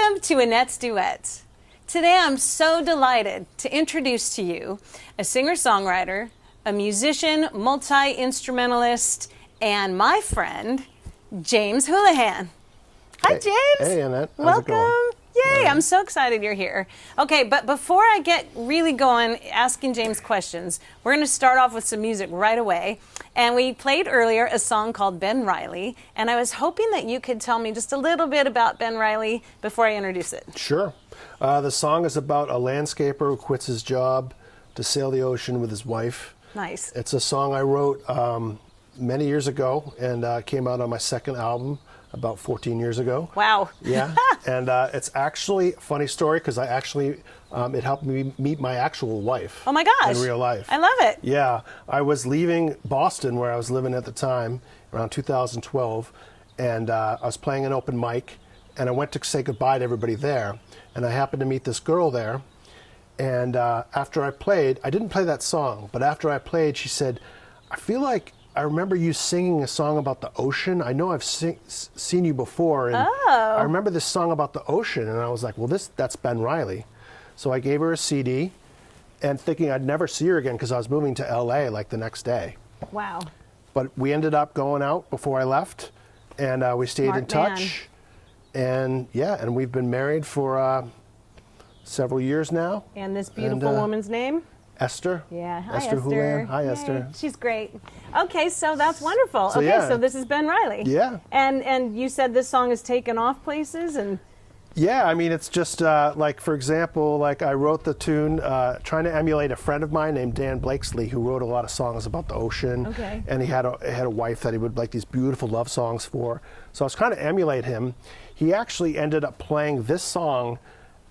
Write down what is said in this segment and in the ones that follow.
Welcome to Annette's Duets. Today I'm so delighted to introduce to you a singer-songwriter, a musician, multi-instrumentalist, and my friend, James Houlahan. Hi, James. Hey, Annette. How's Welcome. it going? Yay, I'm so excited you're here. Okay, but before I get really going asking James questions, we're going to start off with some music right away. And we played earlier a song called Ben Riley, and I was hoping that you could tell me just a little bit about Ben Riley before I introduce it. Sure. The song is about a landscaper who quits his job to sail the ocean with his wife. Nice. It's a song I wrote many years ago and came out on my second album about 14 years ago. Wow. Yeah. And it's actually a funny story because it helped me meet my actual wife. Oh my gosh. In real life. I love it. Yeah. I was leaving Boston, where I was living at the time, around 2012, and I was playing an open mic, and I went to say goodbye to everybody there, and I happened to meet this girl there, and after I played, I didn't play that song, but after I played, she said, I feel like I remember you singing a song about the ocean. I know I've seen you before, and I remember this song about the ocean, and I was like, well, that's Ben Riley. So I gave her a CD, and thinking I'd never see her again because I was moving to LA like the next day. Wow. But we ended up going out before I left, and we stayed in touch. And yeah, and we've been married for several years now. And this beautiful woman's name? Esther. Yeah. Hi, Esther Houlahan. Hi, Yay. Esther. She's great. Okay, so that's wonderful. So, okay, yeah. so this is Ben Riley. Yeah. And you said this song is taken off places and. Yeah, I mean, it's just like, for example, like I wrote the tune trying to emulate a friend of mine named Dan Blakesley, who wrote a lot of songs about the ocean. Okay. And he had a wife that he would like these beautiful love songs for. So I was trying to emulate him. He actually ended up playing this song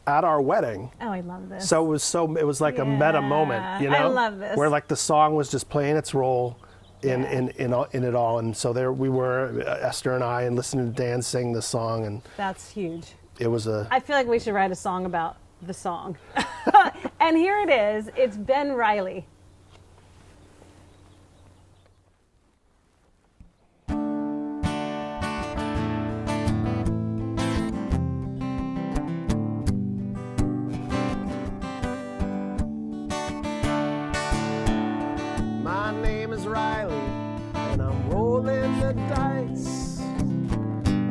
at our wedding. Oh, I love this. So it was like a meta moment, you know? I love this. Where like the song was just playing its role in it all. And so there we were, Esther and I, and listening to Dan sing the song, and that's huge. it was I feel like we should write a song about the song. And here it is. It's Ben Riley. My name is Riley, and I'm rolling the dice.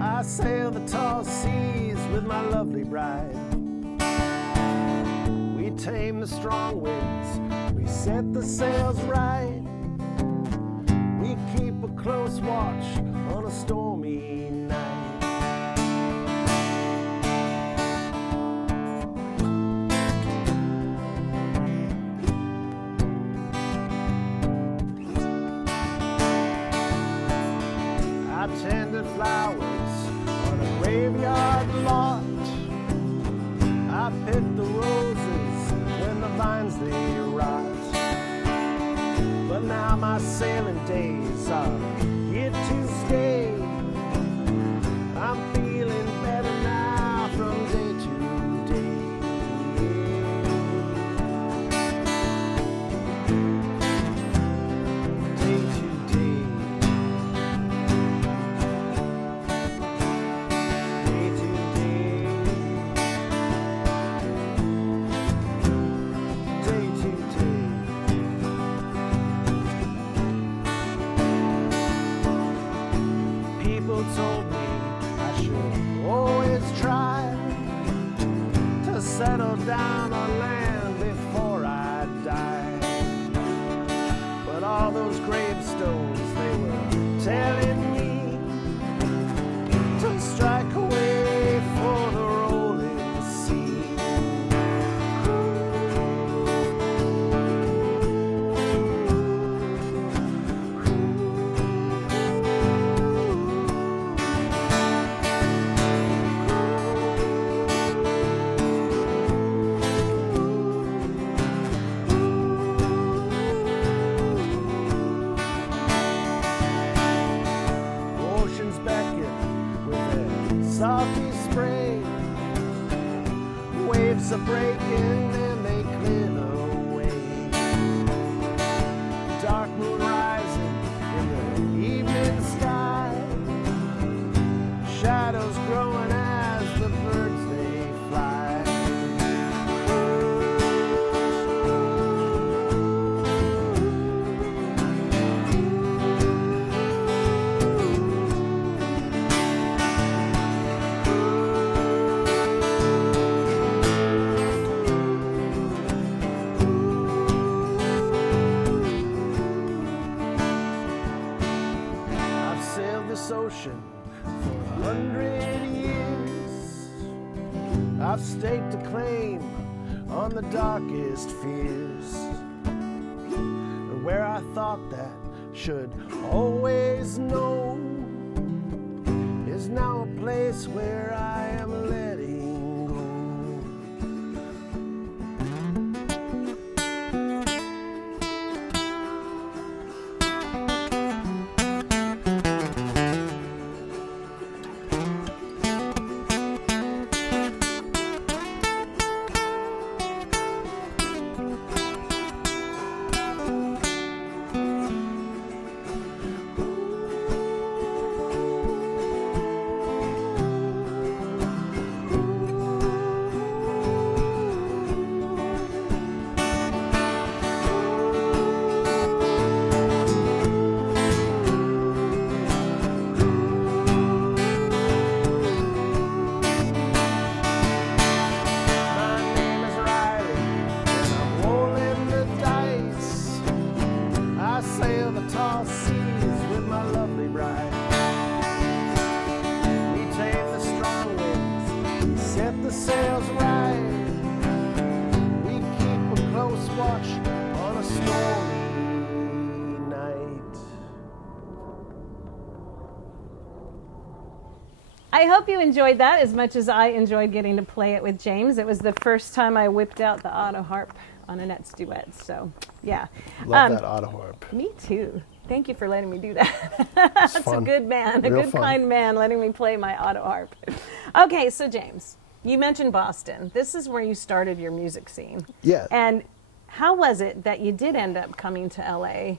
I sail the tall seas with my lovely bride. We tame the strong winds, we set the sails right. We keep a close watch on a stormy night. I tended flowers on a graveyard lot. I picked the roses when the vines they rot. But now my sailing days are here to stay. I'm feeling better now from day to day. Day to day. People told me I should always try to settle down on land before I die. But all those gravestones, they were telling me to strike away for the rolling sea. Oceans beckon with their salty spray. Waves are breaking and they clear away. Dark moon rising in the evening sky. Shadows growing as the birds they I've staked a claim on the darkest fears, where I thought that should always know is now a place where I am letting go. I hope you enjoyed that as much as I enjoyed getting to play it with James. It was the first time I whipped out the auto harp on Annette's Duets. So, yeah. Love that auto harp. Me too. Thank you for letting me do that. That's fun. a good man, a Real good, fun. kind man letting me play my auto harp. Okay, so James, you mentioned Boston. This is where you started your music scene. Yeah. And how was it that you did end up coming to LA?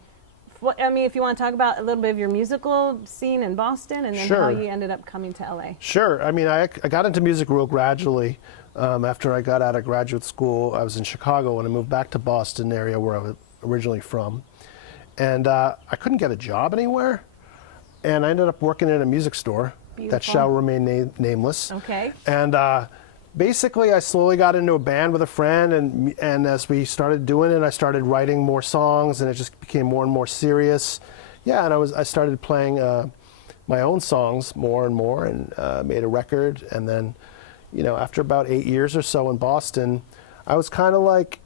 I mean, if you want to talk about a little bit of your musical scene in Boston and then how Sure. you ended up coming to LA. Sure. I mean, I got into music real gradually. After I got out of graduate school, I was in Chicago and I moved back to Boston area where I was originally from. And I couldn't get a job anywhere. And I ended up working in a music store that Beautiful. shall remain nameless. Okay. And basically, I slowly got into a band with a friend, and as we started doing it, I started writing more songs, and it just became more and more serious. Yeah, and I started playing my own songs more and more, and made a record. And then, you know, after about 8 years or so in Boston, I was kind of like,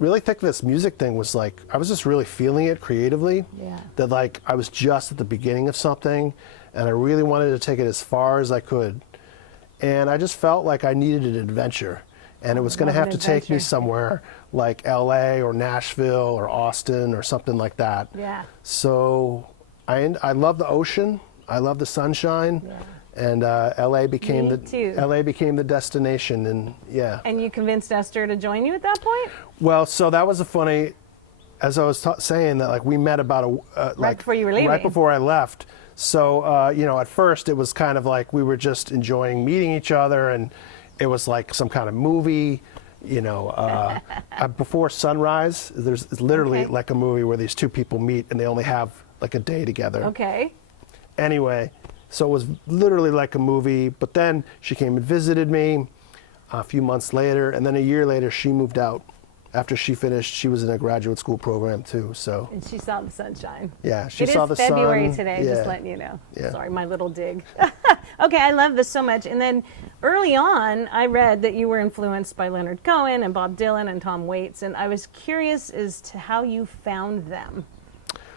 really think this music thing was like, I was just really feeling it creatively. Yeah. That like I was just at the beginning of something, and I really wanted to take it as far as I could. And I just felt like I needed an adventure, and it was going to Love have an to take me adventure. somewhere like LA or Nashville or Austin or something like that. Yeah. So I love the ocean. I love the sunshine. Yeah. And LA became Me too. LA became the destination, and yeah. And you convinced Esther to join you at that point? Well, so that was a funny, as I was saying that, like we met about Right before you were leaving. right before I left. So you know, at first it was kind of like we were just enjoying meeting each other, and it was like some kind of movie. You know, before sunrise, it's literally Okay. like a movie where these two people meet and they only have like a day together. Okay. Anyway, so it was literally like a movie. But then she came and visited me a few months later, and then a year later she moved out. After she finished, she was in a graduate school program too. So And she saw the sunshine. yeah, she It saw is the February sun. today, Yeah. just letting you know. Yeah. Sorry, my little dig. Okay, I love this so much. And then early on, I read that you were influenced by Leonard Cohen and Bob Dylan and Tom Waits, and I was curious as to how you found them.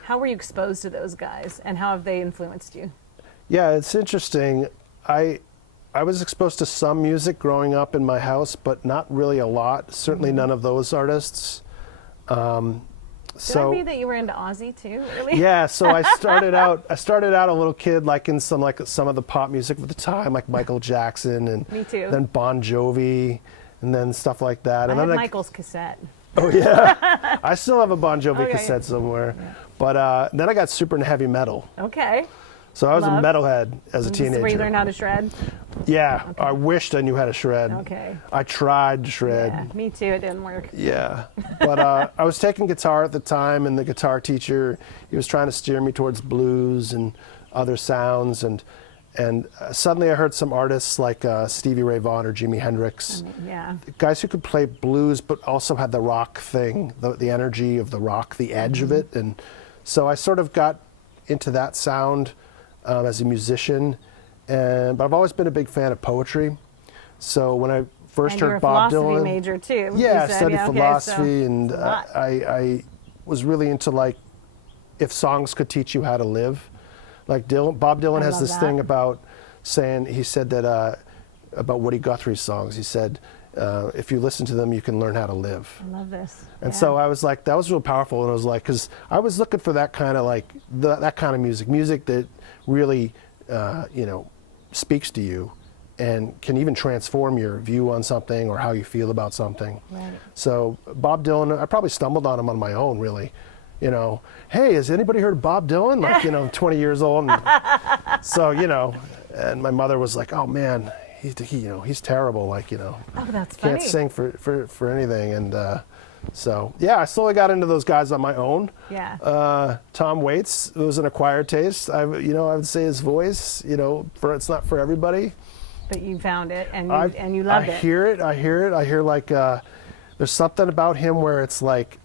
How were you exposed to those guys, and how have they influenced you? Yeah, it's interesting. I was exposed to some music growing up in my house, but not really a lot. Certainly none of those artists. Did I read that you were into Ozzy too? Really? Yeah, so I started out a little kid liking some of the pop music of the time, like Michael Jackson and Me too. then Bon Jovi and then stuff like that. I And had then Michael's cassette. oh yeah, I still have a Bon Jovi Okay. cassette somewhere. But then I got super into heavy metal. Okay. So I was Love. a metalhead as a This is where you teenager. learn how to shred? Yeah, I wished I knew how to shred. Okay. I tried to shred. Yeah, me too. It didn't work. Yeah, but I was taking guitar at the time, and the guitar teacher, he was trying to steer me towards blues and other sounds, and suddenly I heard some artists like Stevie Ray Vaughan or Jimi Hendrix, Yeah. guys who could play blues but also had the rock thing, the energy of the rock, the edge of it, and so I sort of got into that sound as a musician, but I've always been a big fan of poetry. So when I first And you're heard a Bob philosophy Dylan. major too. Yeah, you I said. studied Yeah, okay, philosophy, so and it's a lot. I was really into like if songs could teach you how to live. Like Bob Dylan I has love this that. thing about saying, he said that about Woody Guthrie's songs. He said, if you listen to them, you can learn how to live. I love this. And Yeah. so I was like, that was real powerful. And I was like, because I was looking for that kind of like that kind of music that really, speaks to you, and can even transform your view on something or how you feel about something. Right. So Bob Dylan, I probably stumbled on him on my own, really. Hey, has anybody heard of Bob Dylan? Like, I'm 20 years old. And so, and my mother was like, oh man, he's terrible. Like, Oh, that's funny. can't sing for anything. And so, yeah, I slowly got into those guys on my own. Yeah. Tom Waits, it was an acquired taste. I would say his voice, it's not for everybody. But you found it, and you loved it. I hear it. I hear like there's something about him where it's like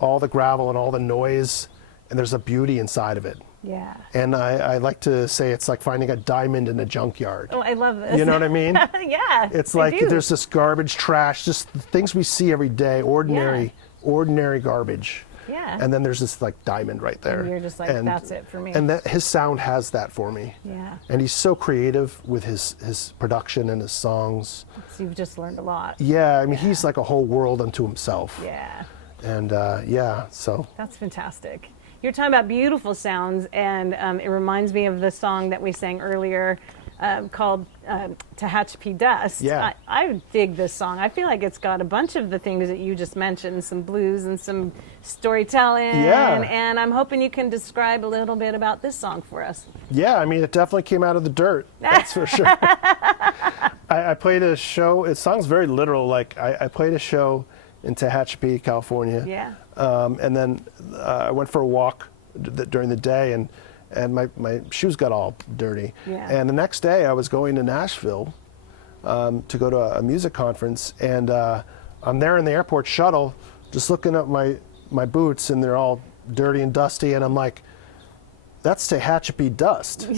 all the gravel and all the noise, and there's a beauty inside of it. Yeah. And I like to say it's like finding a diamond in a junkyard. Oh, I love this. You know what I mean? Yeah. It's I like do. there's this garbage, trash, just the things we see every day, ordinary garbage. Yeah. And then there's this like diamond right there. And you're just like, that's it for me. And his sound has that for me. Yeah. And he's so creative with his production and his songs. So you've just learned a lot. Yeah, I mean, he's like a whole world unto himself. Yeah. And so. That's fantastic. You're talking about beautiful sounds, and it reminds me of the song that we sang earlier called Tehachapi Dust. Yeah. I dig this song. I feel like it's got a bunch of the things that you just mentioned, some blues and some storytelling. Yeah. And I'm hoping you can describe a little bit about this song for us. Yeah, I mean, it definitely came out of the dirt. That's for sure. I played a show. It sounds very literal. Like I played a show in Tehachapi, California. Yeah. And then I went for a walk during the day, and my shoes got all dirty. Yeah. And the next day I was going to Nashville to go to a music conference, and I'm there in the airport shuttle just looking at my boots, and they're all dirty and dusty, and I'm like, that's Tehachapi dust.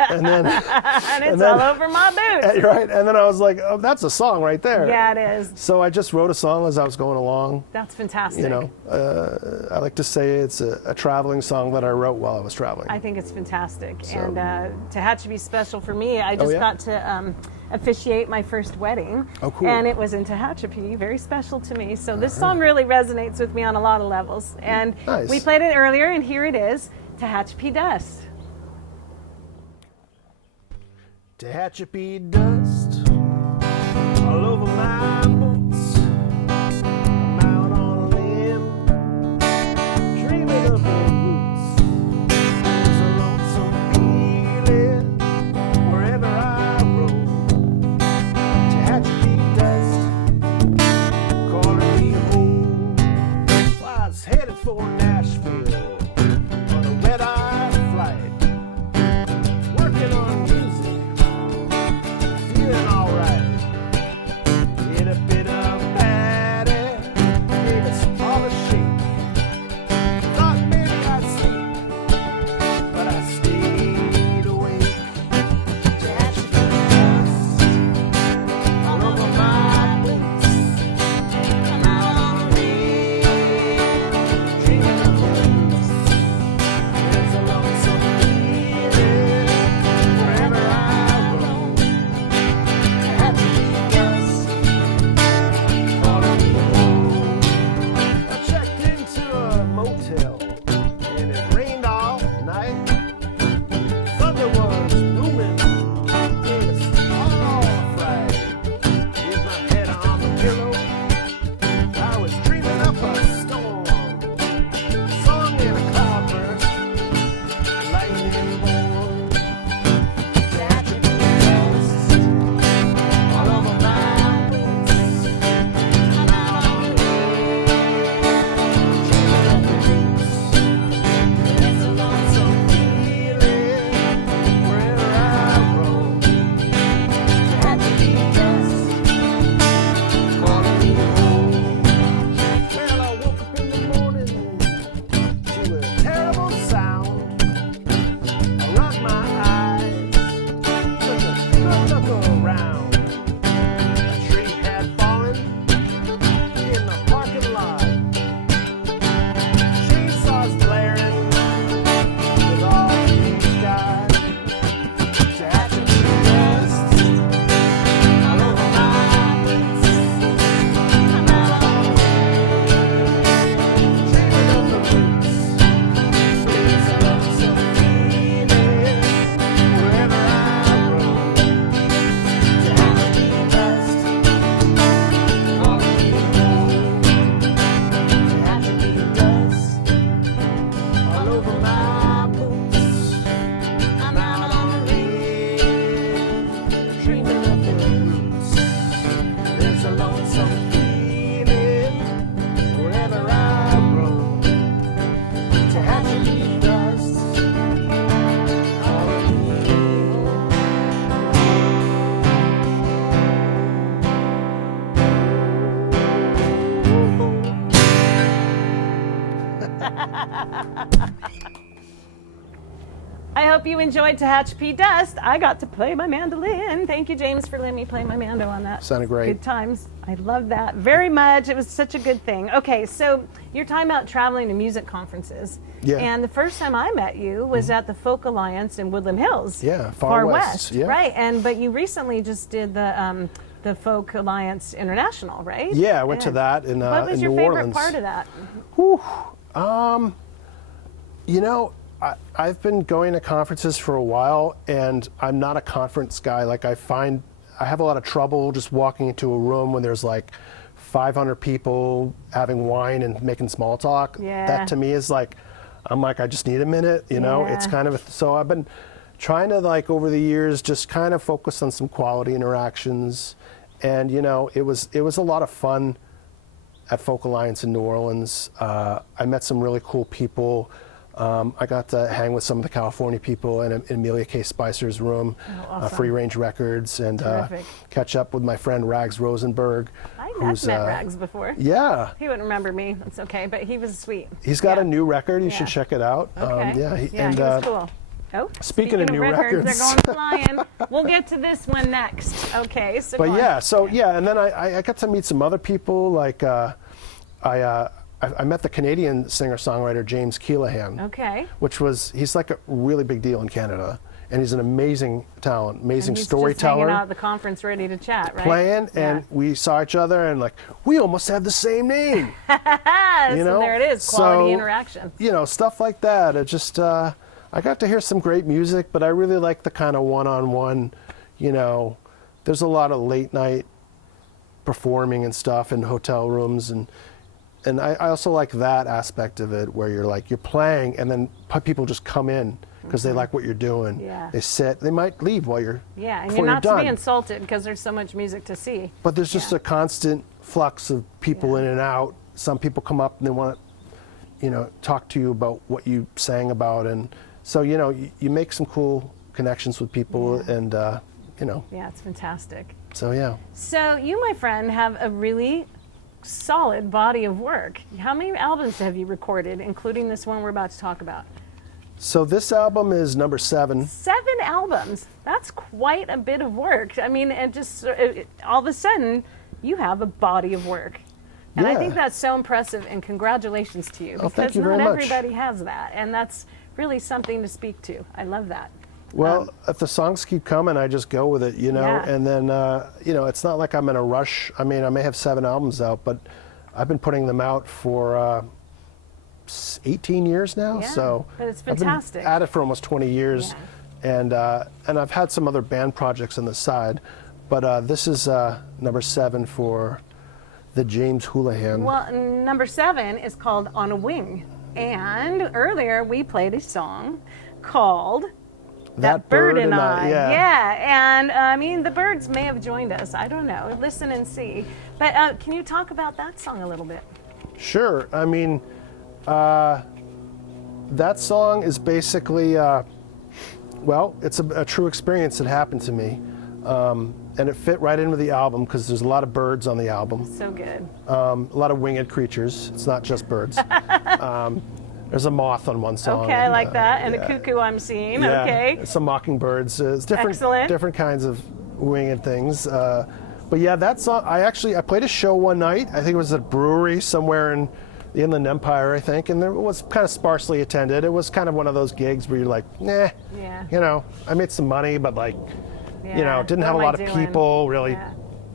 And then And it's all over my boots. right, and then I was like, oh, that's a song right there. Yeah, it is. So I just wrote a song as I was going along. That's fantastic. I like to say it's a traveling song that I wrote while I was traveling. I think it's fantastic. So- And Tehachapi is special for me. I just yeah? got to officiate my first wedding. Oh, cool. And it was in Tehachapi, very special to me. So this song really resonates with me on a lot of levels. And Nice. we played it earlier, and here it is, Tehachapi Dust. Tehachapi dust all over my boots. I'm out on a limb, dreaming of the roots. There's a lonesome feeling wherever I roam. Tehachapi dust calling me home. Well, I was headed for Nashville on a red-eye flight, working on music. Feeling I hope you enjoyed Tehachapi Dust. I got to play my mandolin. Thank you, James, for letting me play my mando on that. Sounded great. Good times. I love that very much. It was such a good thing. Okay, so you're talking about traveling to music conferences. Yeah. And the first time I met you was at the Folk Alliance in Woodland Hills. Yeah, far west. Yeah. Right. But you recently just did the Folk Alliance International, right? Yeah, I went to that in New Orleans. What was your favorite part of that? Whew. You know, I've been going to conferences for a while, and I'm not a conference guy. Like, I find I have a lot of trouble just walking into a room when there's like 500 people having wine and making small talk. Yeah. That to me is like, I'm like, I just need a minute, you know? Yeah. It's kind of, so I've been trying to, like, over the years, just kind of focus on some quality interactions. And, you know, it was a lot of fun at Folk Alliance in New Orleans. I met some really cool people. I got to hang with some of the California people in Amelia K. Spicer's room, awesome. Free Range Records, and catch up with my friend Rags Rosenberg. I've met Rags before. Yeah. He wouldn't remember me. That's okay, but he was sweet. He's got a new record. You should check it out. Okay. He was cool. Oh, speaking of new records, they're going flying. We'll get to this one next. Okay, so. But and then I got to meet some other people. Like I met the Canadian singer-songwriter James Houlahan. Okay. He's like a really big deal in Canada, and he's an amazing talent, amazing and he's storyteller. Just hanging out at the conference, ready to chat, right? Playing, and we saw each other, and like we almost have the same name. You know, so there it is, quality interaction. You know, stuff like that. It just I got to hear some great music, but I really like the kind of one-on-one. You know, there's a lot of late night performing and stuff in hotel rooms, and I also like that aspect of it, where you're playing, and then people just come in because they like what you're doing. Yeah. They sit. They might leave while you're. Yeah, and you're not to be insulted because there's so much music to see. But there's just a constant flux of people in and out. Some people come up and they want to, you know, talk to you about what you sang about, and so you know you make some cool connections with people, and you know. Yeah, it's fantastic. So yeah. So you, my friend, have a really solid body of work. How many albums have you recorded, including this one we're about to talk about? So this album is number 7. 7 albums. That's quite a bit of work. I mean, and just all of a sudden, you have a body of work. And I think that's so impressive, and congratulations to you. Oh, because thank you not very much. everybody has that, and that's really something to speak to. I love that. Well, if the songs keep coming, I just go with it, you know, and then, you know, it's not like I'm in a rush. I mean, I may have 7 albums out, but I've been putting them out for 18 years now. So but it's fantastic. I've been at it for almost 20 years, and I've had some other band projects on the side, but this is number 7 for the James Houlahan. Well, number 7 is called On a Wing, and earlier we played a song called That Bird and I. And I mean, the birds may have joined us. I don't know. Listen and see. But can you talk about that song a little bit? Sure. I mean, that song is basically, well, it's a true experience that happened to me. And it fit right in with the album because there's a lot of birds on the album. So good. A lot of winged creatures. It's not just birds. There's a moth on one song. Okay, I like that. And a cuckoo I'm seeing. Yeah, okay. Some mockingbirds. It's different kinds of winged things. But yeah, that song, I played a show one night. I think it was at a brewery somewhere in the Inland Empire, I think, and it was kind of sparsely attended. It was kind of one of those gigs where you're like, nah, you know, I made some money, but like, you know, didn't have a lot of people really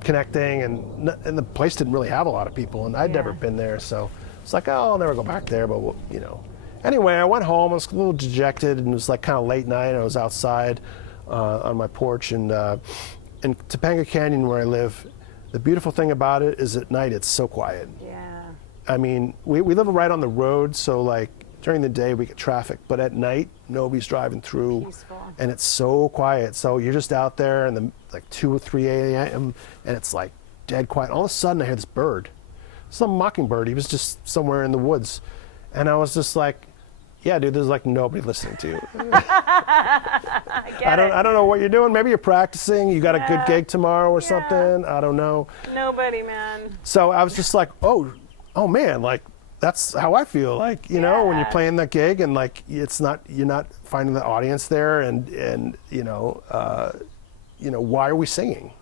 connecting, and the place didn't really have a lot of people, and I'd never been there, so it's like, oh, I'll never go back there, but you know. Anyway, I went home. I was a little dejected, and it was like kind of late night. I was outside on my porch, and in Topanga Canyon, where I live, the beautiful thing about it is at night it's so quiet. Yeah. I mean, we live right on the road, so like during the day we get traffic, but at night nobody's driving through. Peaceful. And it's so quiet. So you're just out there and like 2 or 3 a.m. and it's like dead quiet. All of a sudden I hear this bird, some mockingbird. He was just somewhere in the woods, and I was just like, yeah, dude, there's like nobody listening to you. I don't know what you're doing. Maybe you're practicing. You got a good gig tomorrow or something. I don't know. Nobody, man. So I was just like, oh man, like that's how I feel. Like, you know, when you're Yeah. playing that gig and like you're not finding the audience there, and why are we singing?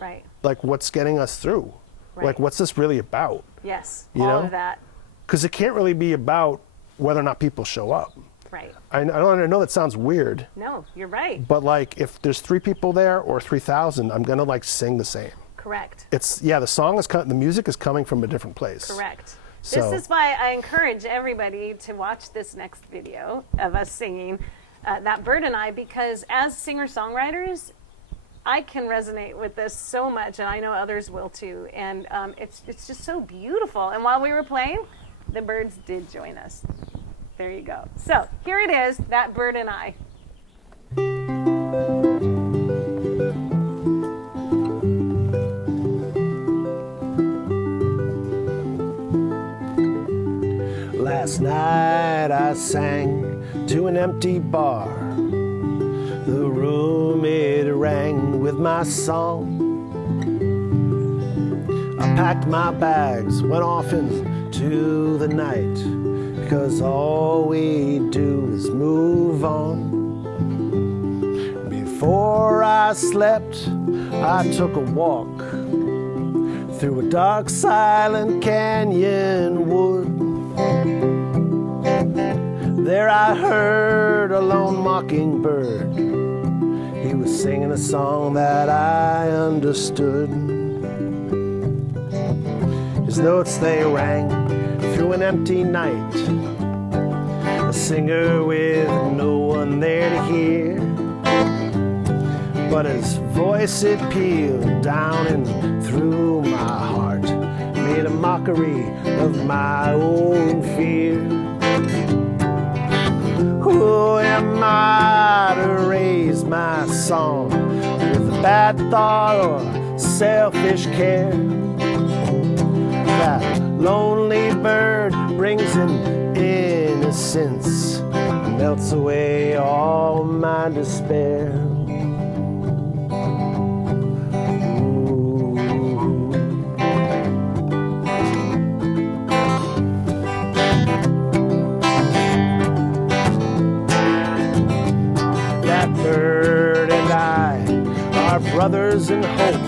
Right. Like, what's getting us through? Right. Like, what's this really about? Yes. You all know? of that. Because it can't really be about whether or not people show up. Right. I know that sounds weird, No, you're right. but like if there's 3 people there or 3,000, I'm gonna like sing the same. Correct. The music is coming from a different place. Correct. So- This is why I encourage everybody to watch this next video of us singing That Bird and I, because as singer-songwriters, I can resonate with this so much, and I know others will too. And it's just so beautiful. And while we were playing, the birds did join us. There you go. So here it is, That Bird and I. Last night I sang to an empty bar. The room it rang with my song. I packed my bags, went off into the night, because all we do is move on. Before I slept, I took a walk through a dark, silent canyon wood. There I heard a lone mockingbird. He was singing a song that I understood. His notes they rang through an empty night, a singer with no one there to hear. But his voice it pealed down and through my heart, made a mockery of my own fear. Who am I to raise my song with a bad thought or selfish care? That lonely bird brings in innocence, melts away all my despair. Bird and I are brothers in hope.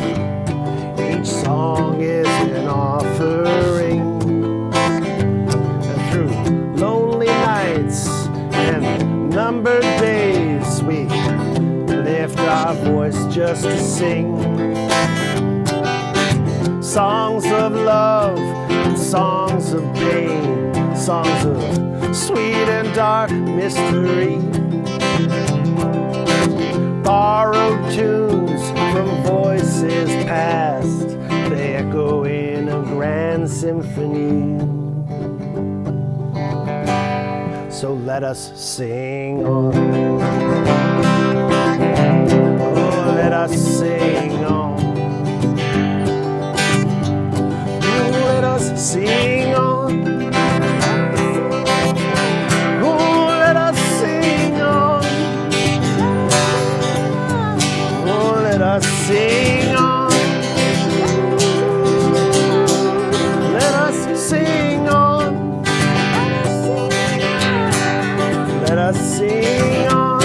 Each song is an offering. And through lonely nights and numbered days, we lift our voice just to sing songs of love and songs of pain, songs of sweet and dark mystery. Borrowed tunes from voices past, they echo in a grand symphony. So let us sing on. Oh, let us sing on. Oh, let us sing on. Sing on. Let us sing on. Let us sing on.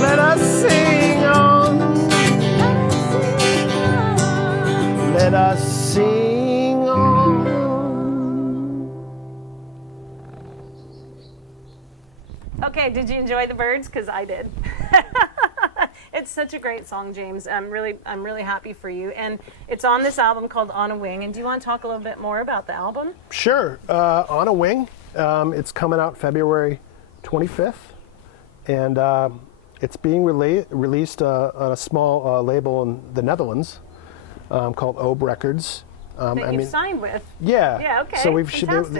Let us sing on. Let us sing on. Okay, did you enjoy the birds? Because I did. It's such a great song, James. I'm really happy for you. And it's on this album called On a Wing. And do you want to talk a little bit more about the album? Sure. On a Wing. It's coming out February 25th. And it's being released on a small label in the Netherlands called Obe Records. That you've signed with. Yeah. Yeah, okay. So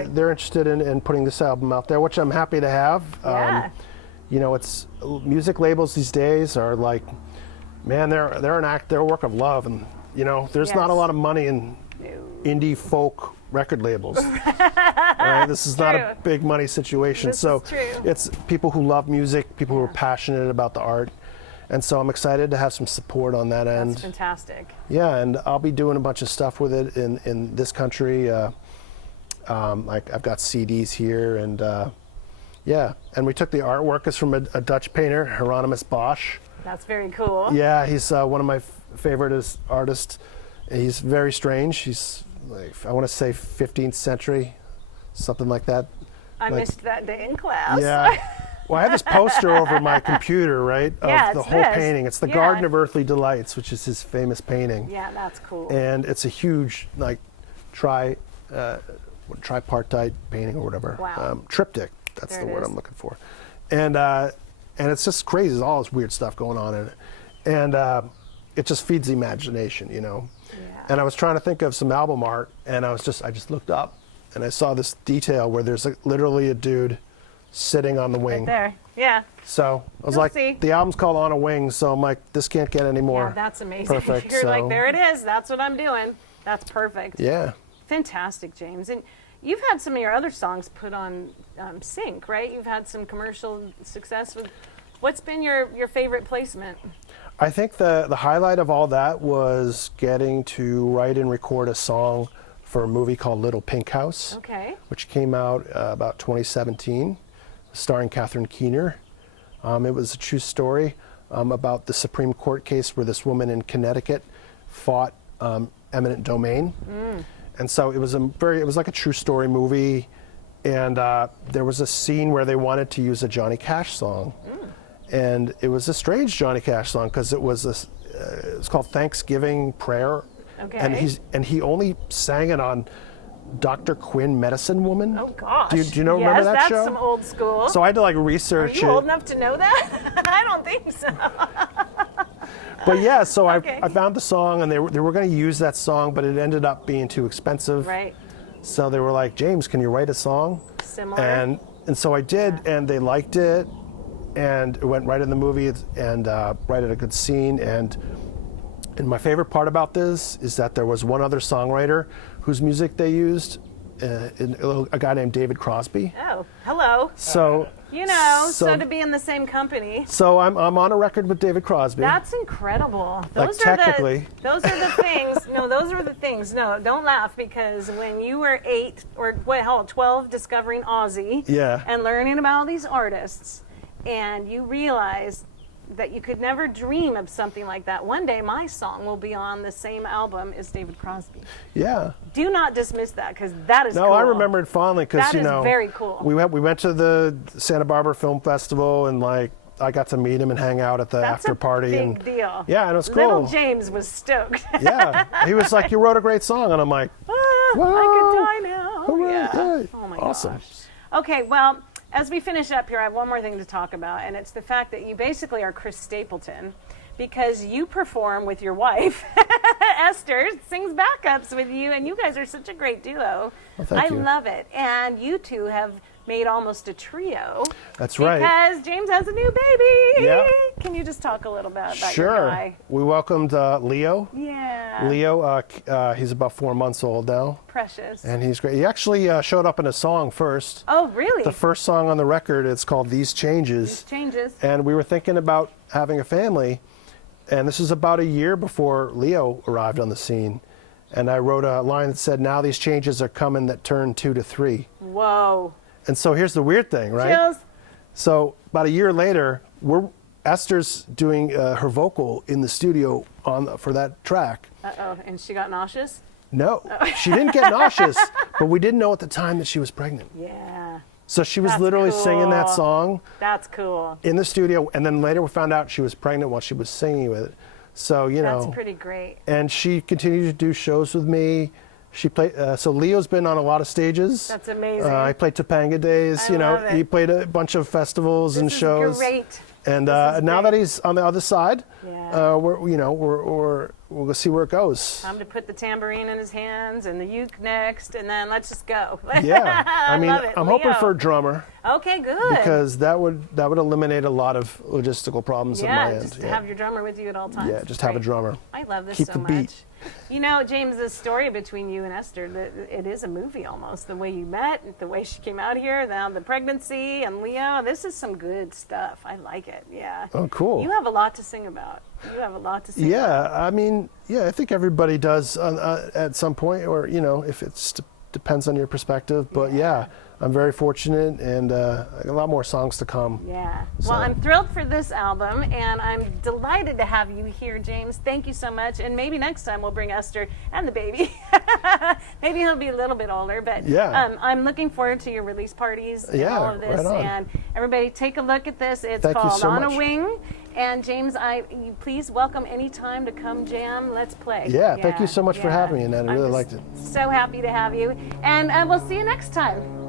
they're interested in putting this album out there, which I'm happy to have. Yeah. You know, it's music labels these days are like, man, they're a work of love, and you know, there's not a lot of money in indie folk record labels. Right? This is not a big money situation. This so is true. it's people who love music, people who are passionate about the art, And so I'm excited to have some support on that end. That's fantastic. Yeah, and I'll be doing a bunch of stuff with it in this country. Like I've got CDs here, and yeah. And we took the artwork is from a Dutch painter, Hieronymus Bosch. That's very cool. Yeah, he's one of my favorite artists. He's very strange. He's like, I want to say 15th century, something like that. I missed that day in class. Yeah. Well, I have this poster over my computer, right, of the whole painting. It's the Garden of Earthly Delights, which is his famous painting. Yeah, that's cool. And it's a huge, like, tripartite painting or whatever. Wow. Triptych. That's the word I'm looking for. And it's just crazy. There's all this weird stuff going on in it. And it just feeds the imagination, you know. Yeah. And I was trying to think of some album art, and I just looked up, and I saw this detail where there's literally a dude sitting on the wing. Right there. Yeah. So I was the album's called On a Wing, so I'm like, this can't get any more. Yeah, that's amazing. Perfect. You're like, there it is. That's what I'm doing. That's perfect. Yeah. Fantastic, James. And you've had some of your other songs put on sync, right? You've had some commercial success with. What's been your favorite placement? I think the highlight of all that was getting to write and record a song for a movie called Little Pink House, which came out about 2017, starring Catherine Keener. It was a true story about the Supreme Court case where this woman in Connecticut fought eminent domain. And so it was like a true story movie, and there was a scene where they wanted to use a Johnny Cash song. And it was a strange Johnny Cash song because it was it's called Thanksgiving Prayer. And he only sang it on Dr. Quinn, Medicine Woman. Oh gosh. Do you know remember that show? Yes, that's some old school. So I had to like research it. Are you old enough to know that? I don't think so. But yeah, so I found the song, and they were going to use that song, but it ended up being too expensive. Right. So they were like, James, can you write a song? Similar. And so I did, and they liked it, and it went right in the movie, and right at a good scene. And my favorite part about this is that there was one other songwriter whose music they used, a guy named David Crosby. Oh, hello. So so to be in the same company. So I'm on a record with David Crosby. That's incredible. Those are the things. No, those are the things. No, don't laugh, because when you were 8 or 12 discovering Ozzy and learning about all these artists, and you realize that you could never dream of something like that. One day my song will be on the same album as David Crosby. Yeah. Do not dismiss that, because that is cool. No, I remember it fondly because, that is very cool. We went to the Santa Barbara Film Festival, and like I got to meet him and hang out at the after party. That's a big deal. Yeah, and it was cool. Little James was stoked. Yeah. He was like, you wrote a great song. And I'm like, I could die now. Hooray, yeah. Yay. Oh my awesome. gosh. Okay, well, as we finish up here, I have one more thing to talk about, and it's the fact that you basically are Chris Stapleton, because you perform with your wife, Esther, sings backups with you, and you guys are such a great duo. Well, thank you. I love it. And you two have made almost a trio. That's right. Because James has a new baby. Yeah. Can you just talk a little bit about your guy? We welcomed Leo. Yeah. Leo, he's about 4 months old now. Precious. And he's great. He actually showed up in a song first. Oh, really? The first song on the record, it's called These Changes. These Changes. And we were thinking about having a family, and this is about a year before Leo arrived on the scene. And I wrote a line that said, now these changes are coming that turn 2 to 3. Whoa. And so here's the weird thing, right? Chills. So about a year later, Esther's doing her vocal in the studio for that track. Uh-oh, and she got nauseous? No, she didn't get nauseous, but we didn't know at the time that she was pregnant. Yeah. So she was That's literally cool. singing that song. That's cool. In the studio, and then later we found out she was pregnant while she was singing with it. So, That's pretty great. And she continued to do shows with me. She played. So Leo's been on a lot of stages. That's amazing. He played Topanga Days. I love it. He played a bunch of festivals and shows. This is great. And now that he's on the other side, we'll see where it goes. Time to put the tambourine in his hands and the uke next, and then let's just go. Yeah, I mean, love it. I'm Leo. hoping for a drummer. Okay, good. Because that would eliminate a lot of logistical problems at my end. Just to have your drummer with you at all times. Yeah, just have a drummer. I love this Keep so the much. beat. You know, James, the story between you and Esther, it is a movie almost. The way you met, the way she came out here, now the pregnancy, and Leo. This is some good stuff. I like it. it. Yeah. Oh, cool. You have a lot to sing about. You have a lot to sing about. Yeah, I mean, I think everybody does at some point, or if it's depends on your perspective. But yeah, I'm very fortunate, and a lot more songs to come. Yeah. So. Well, I'm thrilled for this album, and I'm delighted to have you here, James. Thank you so much. And maybe next time we'll bring Esther and the baby. Maybe he'll be a little bit older, but I'm looking forward to your release parties and all of this. Right on. And everybody, take a look at this. It's Thank you called so On much. a Wing. And James, you please welcome any time to come jam. Let's play. Yeah, thank you so much for having me, Annette. I really liked it. So happy to have you. And we'll see you next time.